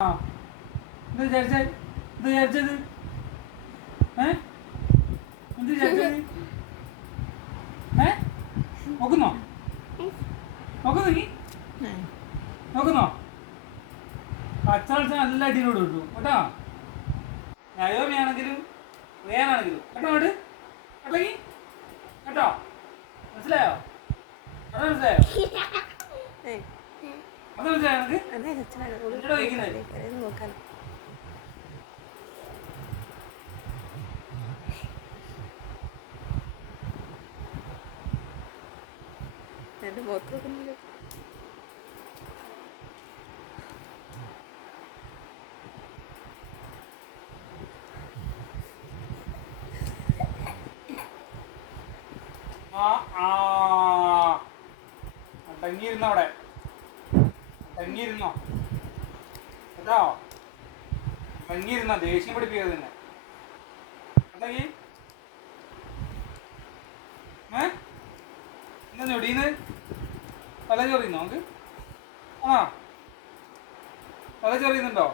ആ എന്ത് വിചാരിച്ചത് എന്ത് വിചാരിച്ചത് നോക്കുന്നോ നോക്കുന്നു നീ നോക്കുന്നോ അച്ഛനടുത്ത് നല്ല അടിയിലൂടെ കിട്ടും കേട്ടോ നയോമിയാണെങ്കിലും റിയാനാണെങ്കിലും കേട്ടോ അങ്ങോട്ട് കേട്ടോങ്ങി കേട്ടോ മനസ്സിലായോ അത് മനസ്സിലായോ അത് മനസ്സിലായോ നിനക്ക് നോക്കാൻ എൻ്റെ മുഖത്ത് നോക്കുന്നില്ല. അടങ്ങിയിരുന്നോ അവിടെ അടങ്ങിയിരുന്നോ കേട്ടോ അടങ്ങിയിരുന്നോ ദേഷ്യം പിടിപ്പിക്കരുത് തന്നെ അടങ്ങി എന്താ ഞൊടീന്ന് തല ചൊറിയുന്നോ നമുക്ക് ആ തല ചൊറിയുന്നുണ്ടോ